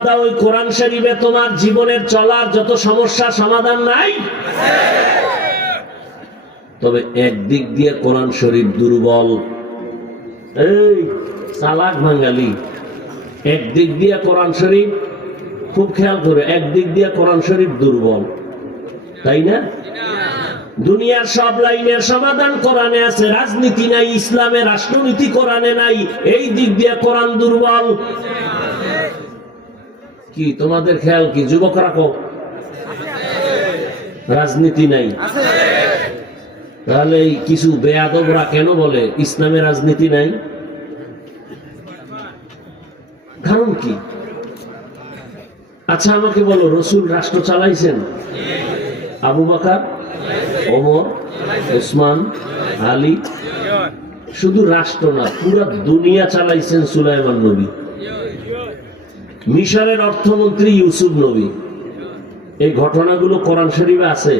ওই কোরআন শরীফে তোমার জীবনের চলার যত সমস্যা সমাধান নাই, তবে একদিক দিয়ে কোরআন শরীফ দুর্বল। এই চালাক বাঙালি, একদিক দিয়ে কোরআন শরীফ, খুব খেয়াল করে, একদিক দিয়ে কোরআন শরীফ দুর্বল, তাই না? দুনিয়ার সব লাইনের সমাধান কোরআনে আছে, রাজনীতি নাই, ইসলামে রাষ্ট্রনীতি কোরআনে নাই, এই দিক দিয়ে কোরআন দুর্বল। কি তোমাদের খেয়াল কি যুবকরা? কো রাজনীতি নাই, তাহলে কিছু বেয়াদবরা কেন বলে ইসলামে রাজনীতি নাই? কারণ কি? আচ্ছা আমাকে বলো, রসুল রাষ্ট্র চালাইছেন? আবু বকর, ওমর, ওসমান, আলী। শুধু রাষ্ট্র না, পুরো দুনিয়া চালাইছেন সুলাইমান নবী, মিশরের অর্থমন্ত্রী ইউসুফ নবী। এই ঘটনাগুলো কোরআন শরীফে আছে।